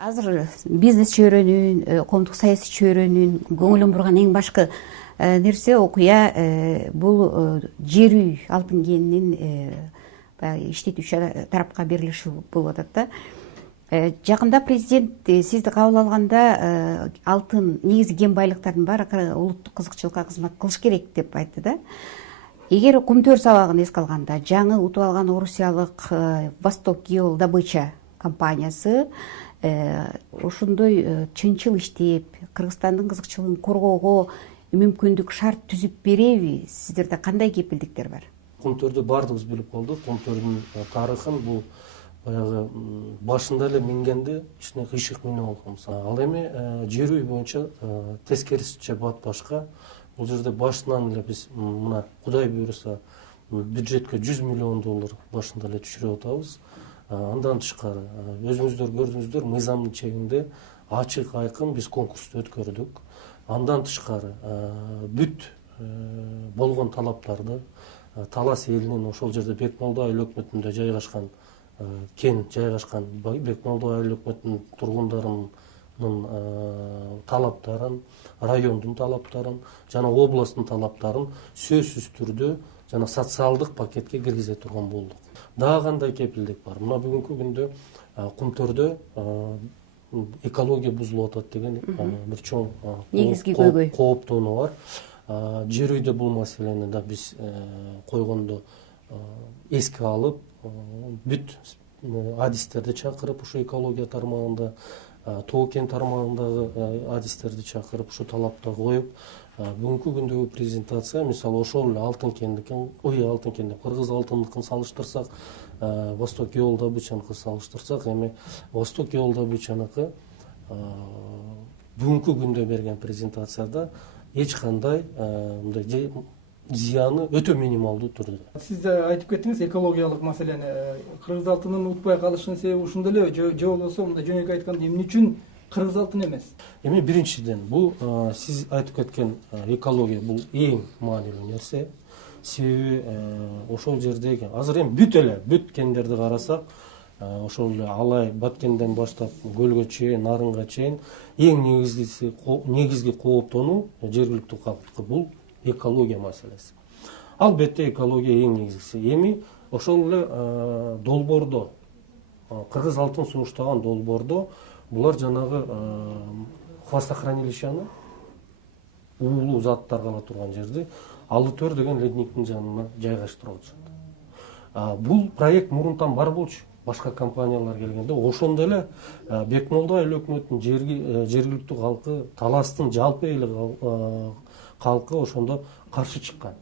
Азыр бизнес чөйрөнүн, коомдук саясий чөйрөнүн көңүлүн бурган эң башкы нерсе окуя бул жер үй алтын кенинин баягы иштетүүчү тарапка берилиши болуп атат да. Жакында президент сизди кабыл алганда алтын негизги кен байлыктардын баары улуттук кызыкчылыкка кызмат кылыш керек деп айтты да. Эгер кумтөр сабагын эске алганда, жаңы утуп алган орусиялык Восток Геол добыча компаниясы ошондой чынчыл иштеп, Кыргызстандын кызыкчылыгын коргоого мүмкүндүк шарт түзүп береби? Сиздерде кандай кепилдиктер бар? Кумтөрдү баардыгыбыз билип калдык. Кумтөрдүн тарыхын бул баягы башында эле мингенде ичине кыйшык минип алган. Ал эми жер үй боюнча тескерисинче башка. Бул жерде башынан эле биз мына Кудай буйруса бюджетке $100 миллион башында эле түшүрүп атабыз. Андан тышкары өзүңүздөр көрдүңүздөр, мыйзамдын чегинде ачык айкын биз конкурсту өткөрдүк. Андан тышкары бүт болгон талаптарды Талас элинин ошол жерде Бекмолдо айыл өкмөтүндө жайгашкан кен жайгашкан Бекмолдо айыл өкмөтүнүн тургундарынын талаптарын, райондун талаптарын жана областтын талаптарын сөзсүз түрдө жана социалдык пакетке киргизе турган болдук. Дагы кандай кепилдик бар? Мына бүгүнкү күндө Кумтөрдө экология бузулуп атат деген бир чоң негизги көйгөй кооптонуу бар. Жер үйдө бул маселени да биз койгондо эске алып, бүт адистерди чакырып, ушу экология тармагында, тоо кен тармагындагы адистерди чакырып, ушу талапты коюп, бүгүнкү күндөгү презентация, мисалы ошол эле алтын кендикин, алтын кен деп кыргыз алтындыкын салыштырсак, Восток Геол добычаныкын салыштырсак, эми Восток Геол добычаныкы бүгүнкү күндө берген презентацияда эч кандай мындай зыяны өтө минималдуу түрдө. Сиз айтып кеттиңиз экологиялык маселени. Кыргыз алтынын утпай калышынын себеби ушунда эле же болбосо мындай жөнөкөй айтканда эмне үчүн кыргыз алтын эмес? Эми биринчиден бул сиз айтып кеткен экология бул эң маанилүү нерсе. Себеби ошол жердеги азыр эми бүт кендерди карасак, ошол эле Алай Баткенден баштап Көлгө чейин, Нарынга чейин эң негизги кооптонуу жергиликтүү калкты бул экология маселеси. Албетте экология эң негизгиси. Эми ошол эле долбоордо кыргыз алтын сунуштаган долбоордо булар жанагы хвостохранилищаны уулуу заттар кала турган жерди Алытөр деген ледниктин жанына жайгаштырып атышат. Бул проект мурунтан бар болчу. Башка компаниялар келгенде ошондо эле Бекмолдо айыл өкмөтүнүн жергиликтүү калкы, Таластын жалпы эли калкы ошондо каршы чыккан.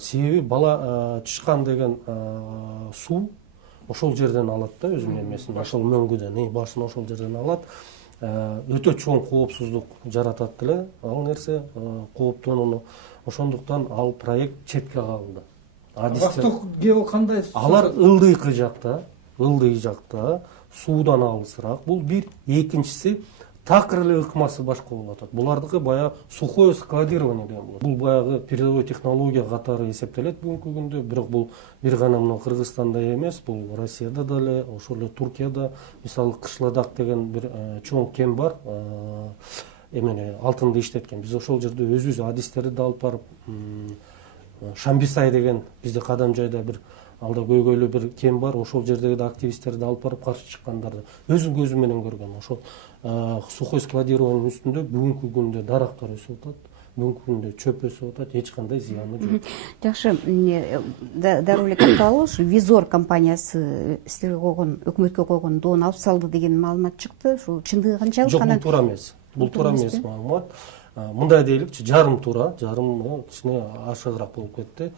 Себеби бала чычкан деген суу ошол жерден алат да өзүнүн эмесин, ошол мөңгүдөн, башын ошол жерден алат. Өтө чоң коопсуздук жаратат эле ал нерсе, кооптонууну. Ошондуктан ал проект четке калды. Восток Геол кандай? Алар ылдыйкы жакта, суудан алысыраак. Бул бир. Экинчиси такыр эле ыкмасы башка болуп атат. Булардыкы баягы сухое складирование деген болот. Бул баягы передовой технология катары эсептелет бүгүнкү күндө, бирок бул бир гана мына Кыргызстанда эмес, бул Россияда деле, ошол эле Туркияда, мисалы Кышладак деген бир чоң кен бар. Эмне алтынды иштеткен. Биз ошол жерде өзүбүз адистерди алып барып, Шамбисай деген бизде Кадамжайда бир алда көйгөйлүү бир кен бар, ошол жердеги активисттерди алып барып каршы чыккандарды өзүм көзүм менен көргөм. Ошол сухой складированиянын үстүндө бүгүнкү күндө дарактар өсүп атат, бүгүнкү күндө чөп өсүп атат, эч кандай зыяны жок. Жакшы, дароо эле катталабыз. Визор компаниясы силерге койгон, өкмөткө койгон доон алып салды деген маалымат чыкты. Ушул чындыгы канчалык? Жок, бул туура эмес. Бул туура эмес маалымат. Мындай дейlikçi, жарым кичине ашыгыраак болуп кетти.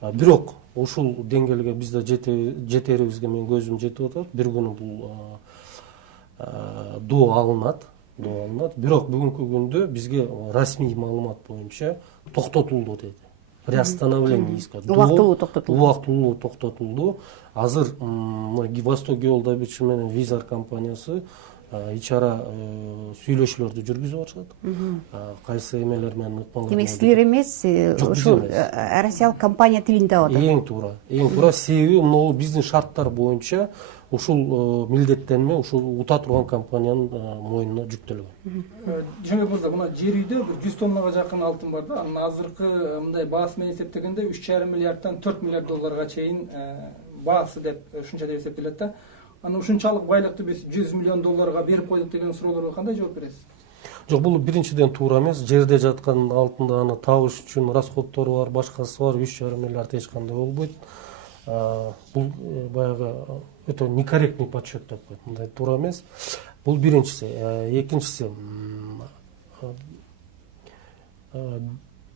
Бирок ушул деңгээлге бизде жетерибизге менин көзүм жетип атат. Бир күнү бул доо алынат. Бирок бүгүнкү күндө бизге расмий маалымат боюнча токтотулду деди. Приостановление искать. Убактылуу токтотулду. Азыр Восток Геол добыча менен Визор компаниясы ичара сүйлөшүүлөрдү жүргүзүп атышат. Кайсы эмелер менен ыкмалар. Демек силер эмес, ошол россиялык компания тилинде атат. Эң туура себеби могу биздин шарттар боюнча ушул милдеттенме ушул ута турган компаниянын мойнуна жүктөлгөн. Жеңил мырза, мына жер үйдө бир 100 тоннага жакын алтын бар да. Анын азыркы мындай баасы менен эсептегенде 3,5 миллиарддан 4 миллиард долларга чейин баасы деп ушунча деп эсептелет да. Анан ушунчалык байлыкты биз 100 миллион долларга берип койдук деген суроолорго кандай жооп бересиз? Жок, бул биринчиден туура эмес. Жерде жаткан алтынды аны табыш үчүн расходтору бар, башкасы бар, 3,5 миллиард эч кандай болбойт. Бул баягы өтө некорректный подсчет деп коет. Мындай туура эмес. Бул биринчиси. Экинчиси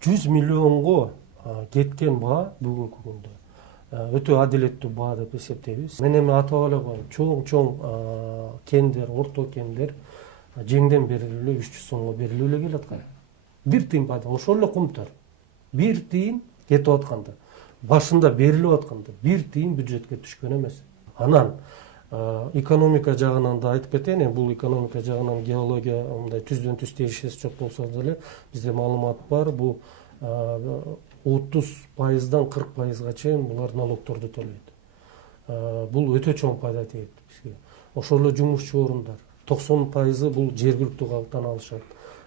100 миллионго кеткен баа бүгүнкү күндө өтө адилеттүү баа деп эсептейбиз. Мен эми атап эле коеюн. Чоң кендер, орто кендер жеңден берилүү 300 сомго берилүү эле келет кая. 1 тыйын пайда. Ошол эле кумтар. 1 тыйын кетип атканда, башында берилип атканда 1 тыйын бюджетке түшкөн эмес. Анан экономика жагынан да айтып кетейин. Бул экономика жагынан геология мындай түздөн түз тиешеси жок болсо деле бизде маалымат бар. Бул 30%дан 40%га чейин булар налогторду төлөйт. Бул өтө чоң пайда тийет бизге. Ошол эле жумушчу орундар 90% бул жергиликтүү калктан алышат.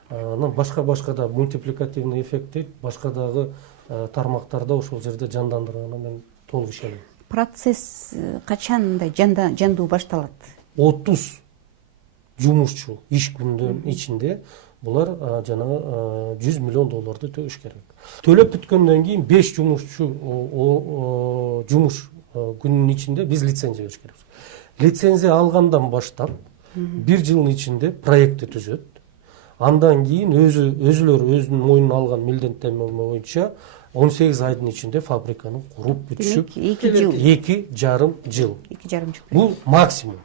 Анан башка да мультипликативный эффект дейт. Башка дагы тармактарда ошол жерде жандандырганына мен толук ишенем. Процесс качан мындай жандуу башталат? 30 жумушчу иш күндүн ичинде булар жанагы 100 миллион долларды төлөш керек. Төлөп бүткөндөн кийин 5 жумушчу жумуш күнүнүн ичинде биз лицензия бериш керекбиз. Лицензия алгандан баштап 1 жылдын ичинде проектти түзөт. Андан кийин өзүлөр өзүнүн мойнуна алган милдеттенме боюнча 18 айдын ичинде фабриканы куруп бүтүшүп 2,5 жыл. Бул максимум.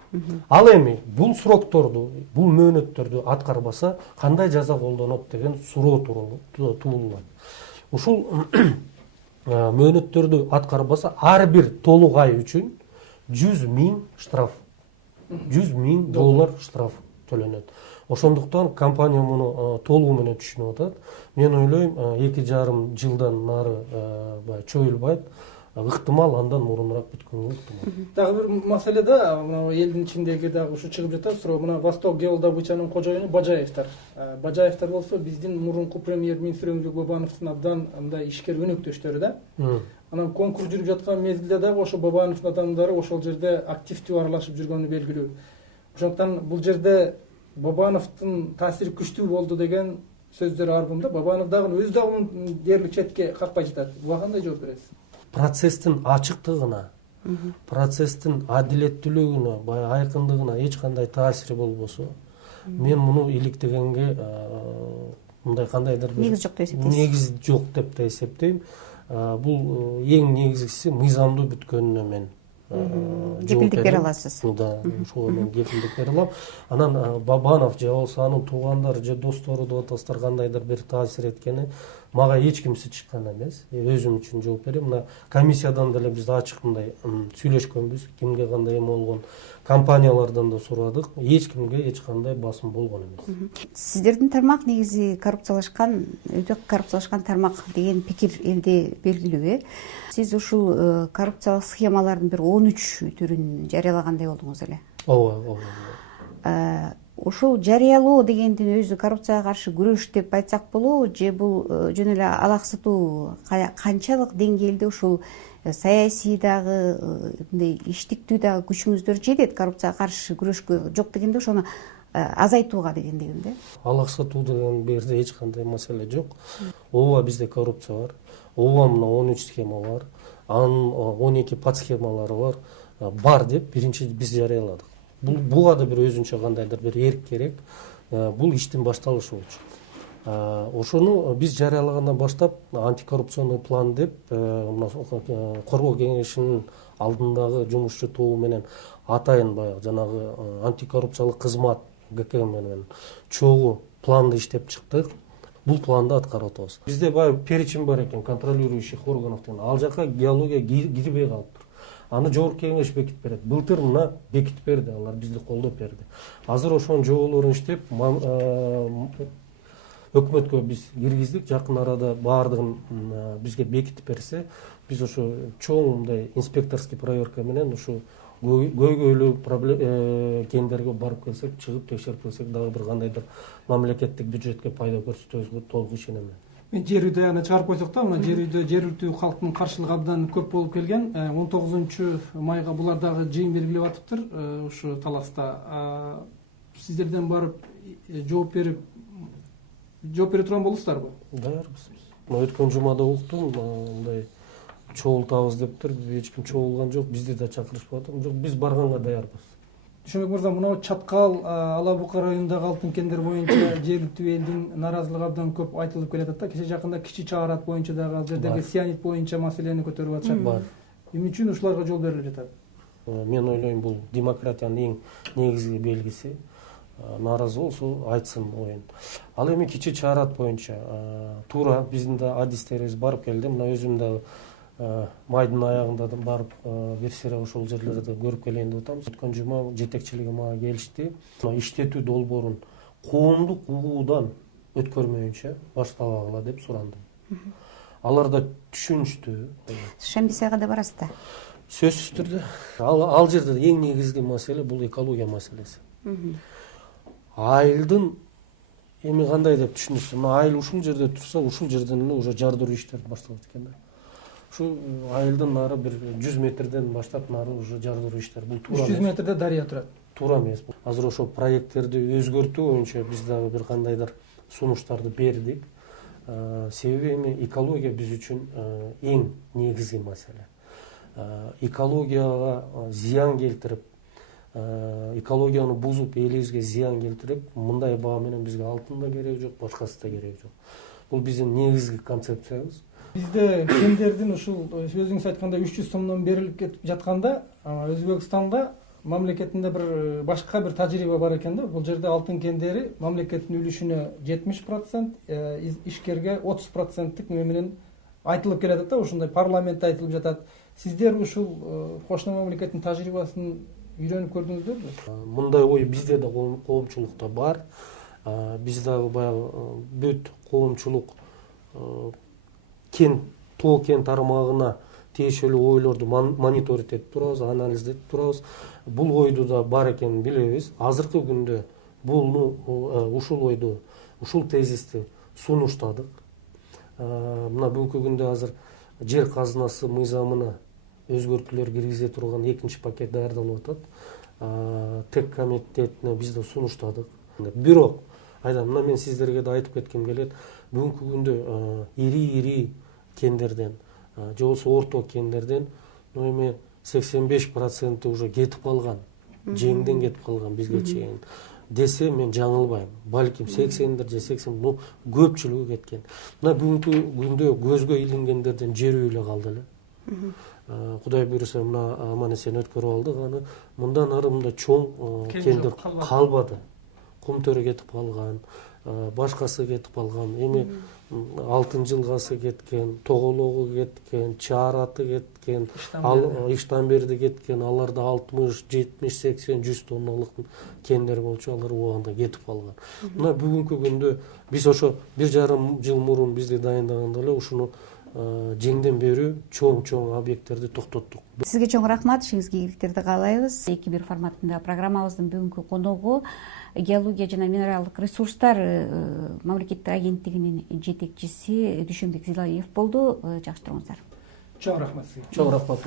Ал эми бул срокторду, бул мөөнөттөрдү аткарбаса кандай жаза колдонот деген суроо туулат. Ушул мөөнөттөрдү аткарбаса ар бир толук ай үчүн 100 000 штраф, 100 000 доллар штраф төлөнөт. Ошондуктан компания муну толугу менен түшүнүп атат. Мен ойлойм 2,5 жылдан нары чоюлбайт. Ыктымал андан мурунураак бүткөнгө ыктымал. Дагы бир маселе да, мына элдин ичиндеги дагы ушу чыгып жатат суроо. Мына Восток геодобычанын кожоюну Бажаевтар. Бажаевтар болсо биздин мурунку премьер-министр Өмүрбек Бабановдун абдан мындай ишкер өнөктөштөрү да. Анан конкурс жүрүп жаткан мезгилде дагы ошо Бабановдун адамдары ошол жерде активдүү аралашып жүргөнү белгилүү. Ошондуктан бул жерде Бабановдун таасири күчтүү болду деген сөздөр арбым да. Бабанов дагы өзү дагы дээрлик четке какпай жатат. Буга кандай жооп бересиз? Процесстин ачыктыгына, процесстин адилеттүүлүгүнө, айкындыгына эч кандай таасири болбосо, мен муну иликтегенге мындай кандайдыр бир негиз жок деп эсептейсиз? Негиз жок деп да эсептейм. Бул эң негизгиси мыйзамдуу бүткөнүнө мен кепилдик бере аласыз. Да, ошого мен кепилдик бере алам. Анан Бабанов же болбосо анын туугандары же достору деп атасыздар кандайдыр бир таасир эткени мага эч кимси чыккан эмес. Өзүм үчүн жооп берем. Мына комиссиядан деле биз ачык мындай сүйлөшкөнбүз. Кимге кандай эме болгон, компаниялардан да сурадык. Эч кимге эч кандай басым болгон эмес. Сиздердин тармак негизи коррупциялашкан, өтө коррупциялашкан тармак деген пикир элде белгилүү. Сиз ушул коррупциялык схемалардын бир 13 түрүн жарыялагандай болдуңуз эле. Ооба. Ошол жарыялоо дегендин өзү коррупцияга каршы күрөш деп айтсак болобу, же бул жөн эле алаксытуу канчалык деңгээлде ушул саясий дагы мындай иштиктүү дагы күчүңүздөр жетет коррупцияга каршы күрөшкө, жок дегенде ошону азайтууга дегендегим да? Алаксытуу деген берде эч кандай маселе жок. Ооба бизде коррупция бар. Ооба мына 13 схема бар. Анын 12 подсхемалары бар деп биринчи биз жарыяладык. Буга да бир өзүнчө кандайдыр бир эрк керек. Бул иштин башталышы болчу. Ошону биз жарыялагандан баштап антикоррупционный план деп мына коргоо кеңешинин алдындагы жумушчу тобу менен атайын баягы жанагы антикоррупциялык кызмат ГК менен чогуу планды иштеп чыктык. Бул планды аткарып атабыз. Бизде баягы перечень бар экен контролирующих органов деген. Ал жака геология кирбей калыптыр. Аны жогорку кеңеш бекитип берет. Былтыр мына бекитип берди, алар бизди колдоп берди. Азыр ошонун жоболорун иштеп өкмөткө биз киргиздик. Жакын арада баардыгын бизге бекитип берсе, биз ошо чоң мындай инспекторский проверка менен ушу көйгөйлүү кендерге барып келсек, чыгып текшерип келсек, дагы бир кандайдыр мамлекеттик бюджетке пайда көрсөтөбүзгө толук ишенем. Мен жер үйдө аны чыгарып койсок да, мына жер үйдө жергиликтүү калктын каршылыгы абдан көп болуп келген. 19-майга булар дагы жыйын белгилеп атыптыр ушу таласта. Сиздерден барып жооп бере турган болосуздарбы? Даярбыз. Өткөн жумада уктум, мындай чогултабыз дептир. Эч ким чогулган жок, бизди да чакырышпады. Бирок биз барганга даярбыз. Түшүнбек мырза, мына Чаткал, Ала Бука районундагы алтын кендер боюнча жергиликтүү элдин нааразылыгы абдан көп айтылып келатат да. Кече жакында Кичи Чаарат боюнча дагы ал жердеги сианид боюнча маселени көтөрүп атышат. Бар. Эмне үчүн ушуларга жол берилип жатат? Мен ойлойм, бул демократиянын эң негизги белгиси. Нааразы болсо айтсын оюн. Ал эми Кичи Чаарат боюнча туура биздин да адистерибиз барып келди. Мына өзүм дагы майдын аягында да барып бир сыйра ошол жерлерди көрүп келейин деп атам. Өткөн жума жетекчилиги мага келишти. Иштетүү долбоорун коомдук угуудан өткөрмөйүнчө баштабагыла деп суранды. Алар да түшүнүштү. Шембисеге да барасыздар. Сөзсүз түрдө ал жерде эң негизги маселе бул экология маселеси. Айылдын эми кандай деп түшүнөсүз? Мына айыл ушул жерде турса, ушул жерден эле уже жардыруу иштерди башталат экен да. Ушул айылдын нары бир 100 метрден баштап нары уже жардыруу иштер. Бул туура. 300 метрде дарыя турат. Туура эмес. Азыр ошол проекттерди өзгөртүү боюнча биз дагы бир кандайдыр сунуштарды бердик. Себеби эми экология биз үчүн эң негизги маселе. Экологияга зыян келтирип, экологияны бузуп, элибизге зыян келтирип, мындай баа менен бизге алтын да кереги жок, башкасы да кереги жок. Бул биздин негизги концепциябыз. Бизде кендердин ушул өзүңүз айткандай 300 сомдон берилип кетип жатканда, Өзбекстанда мамлекетинде бир башка бир тажрыйба бар экен да. Бул жерде алтын кендери мамлекеттин үлүшүнө 70%, ишкерге 30%тык менен айтылып келатат да, ушундай парламентте айтылып жатат. Сиздер ушул кошуна мамлекеттин тажрыйбасын үйрөнүп көрдүңүздөрбү? Мындай ой бизде да коомчулукта бар. Биз дагы баягы бүт коомчулук тоо кен тармагына тиешелүү ойлорду мониторить этип турабыз, анализдеп турабыз. Бул ойду да бар экенин билебиз. Азыркы күндө ушул ойду, ушул тезисти сунуштадык. Мына бүгүнкү күндө азыр жер казынасы мыйзамына өзгөртүүлөр киргизе турган 2-чи пакет даярдалып атат. ТЭК комитетине биз да сунуштадык. Бирок мына мен сиздерге да айтып кетким келет. Бүгүнкү күндө ири кендерден, же болбосо орто кендерден эми 85% уже кетип калган. Жеңден кетип калган бизге чейин. Десе мен жаңылбайм. Балким 80 же 80, көпчүлүгү кеткен. Мына бүгүнкү күндө көзгө илингендерден жер үй эле калды эле. Кудай буйруса мына аман эсен өткөрүп алдык аны. Мындан ары мында чоң кендер калбады. Кумтөрү кетип калган, башкасы кетип калган. Эми Алтын жылгасы кеткен, Тогологу кеткен, Чаараты кеткен, Иштанберди кеткен. Аларда 60, 70, 80, 100 тонналык кендер болчу, алар убагында кетип калган. Мына бүгүнкү күндө биз ошо 1,5 жыл мурун бизди дайындаганда эле ушуну жеңден берүү чоң объекттерди токтоттук. Сизге чоң рахмат, ишиңизге ийгиликтерди каалайбыз. 2-1 форматында программабыздын бүгүнкү коногу геология жана минералдык ресурстар мамлекеттик агенттигинин жетекчиси Дүйшөнбек Зилаев болду. Жакшы туруңуздар. Чоң рахмат сизге. Чоң рахмат.